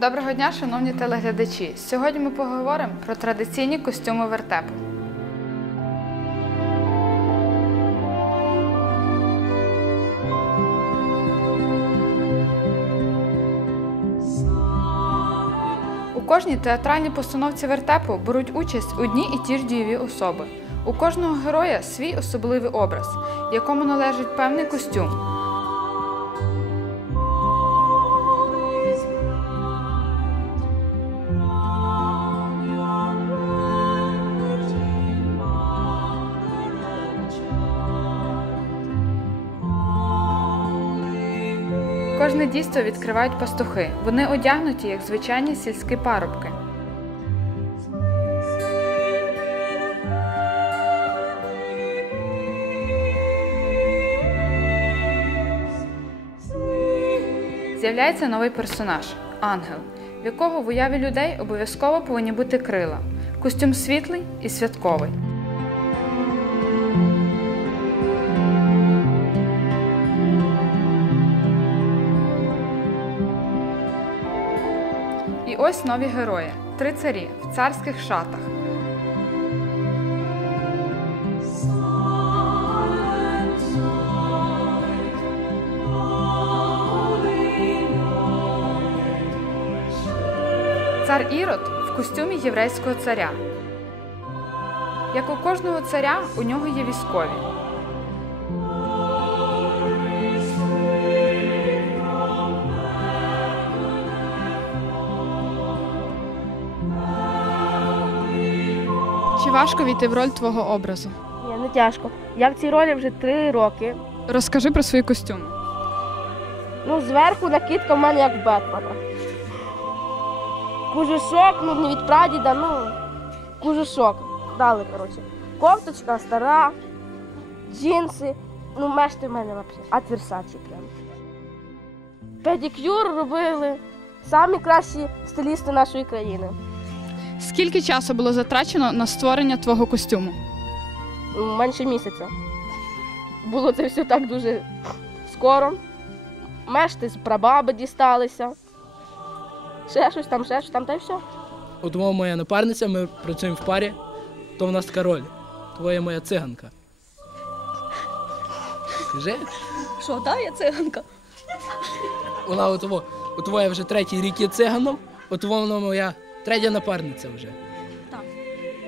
Доброго дня, шановні телеглядачі! Сьогодні ми поговоримо про традиційні костюми вертепу. У кожній театральній постановці вертепу беруть участь одні і ті ж дієві особи. У кожного героя свій особливий образ, якому належить певний костюм. Кожне дійство відкривають пастухи. Вони одягнуті як звичайні сільські парубки. З'являється новий персонаж ангел, в якого в уяві людей обов'язково повинні бути крила. Костюм світлий і святковий. Ось нові герої три царі в царських шатах. Цар Ірод в костюмі єврейського царя. Як у кожного царя, у нього є військові. Чи важко війти в роль твого образу? Ні, не тяжко. Я в цій ролі вже три роки. Розкажи про свої костюми. Ну, зверху накидка в мене як Бетмена. Кужушок, ну не від прадіда, ну кужушок. Дали, коротше. Кофточка стара, джинси. Ну, мешти в мене взагалі. От Версачі прям. Педикюр робили. Самі кращі стилісти нашої країни. Скільки часу було затрачено на створення твого костюму? Менше місяця. Було це все так дуже скоро. Мешти з прабаби дісталися. Ще щось там, ще щось там, та й все. От мова моя напарниця, ми працюємо в парі, то в нас така роль. Твоя моя циганка. Скажи, Що, да, я циганка? вона от от вже третій рік є циганом, от вона моя третя напарниця вже. Так.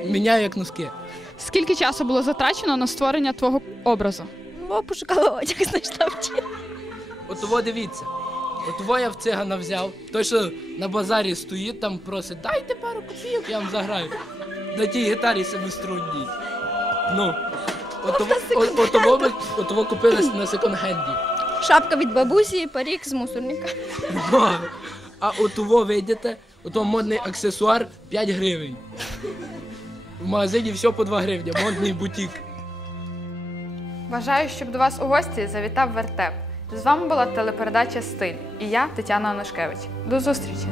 Міняю як носки. Скільки часу було затрачено на створення твого образу? Бо пошукала одяг, знайшла в ті. От того дивіться. От того я в цигана взяв. Той, що на базарі стоїть, там просить, дайте пару копійок, я вам заграю. На тій гітарі семиструнній. Ну. От того, от, от того ми от того купили на секонд-хенді. Шапка від бабусі, парік з мусорника. А от того, видите, ото модний аксесуар 5 гривень. В магазині все по 2 гривні, модний бутік. Бажаю, щоб до вас у гості завітав вертеп. З вами була телепередача Стиль і я, Тетяна Онишкевич. До зустрічі!